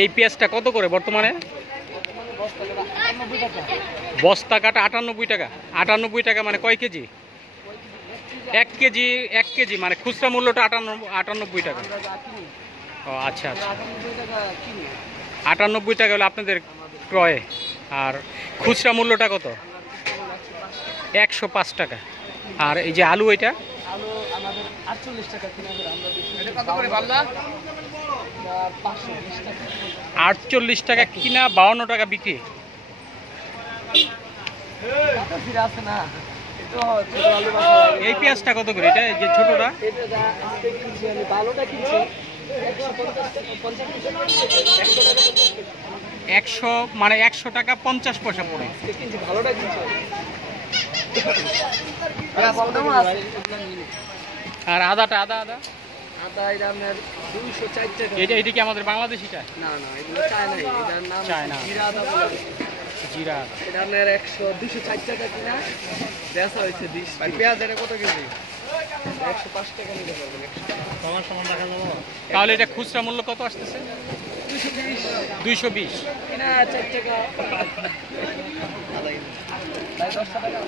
এই পেঁয়াজটা কত করে বর্তমানে? বস্তা কাটা 98 টাকা। 98 টাকা মানে কয় কেজি? 1 কেজি। 1 কেজি মানে খুচরা মূল্যটা 98 টাকা। ও আচ্ছা আচ্ছা, 98 টাকা হলো আপনাদের ক্রয়ে, আর খুচরা মূল্যটা কত? 105 টাকা। আর এই যে আলু, এটা 48 টাকা কিনা, 52 টাকা বিক্রি। এই পেঁয়াজটা কত করে? এটা যে ছোটটা 100 মানে 100 টাকা 50 পয়সা পড়ে। আর আদাটা আদা আদা এটা এটা কি আমাদের বাংলাদেশিটা? না না, এগুলো চায়না। এটার নাম চায়না জিরা আদা বলে। জিরা। এটা আপনার 260 টাকা কিনা বেচা হয়েছে 20। পেঁয়াজ এটা কত কেজি? 105 টাকা নিতে পারবেন। তাহলে এটা খুচরা মূল্য কত আসতেছে? 220 কিনা 4 টাকা। 10 টাকা।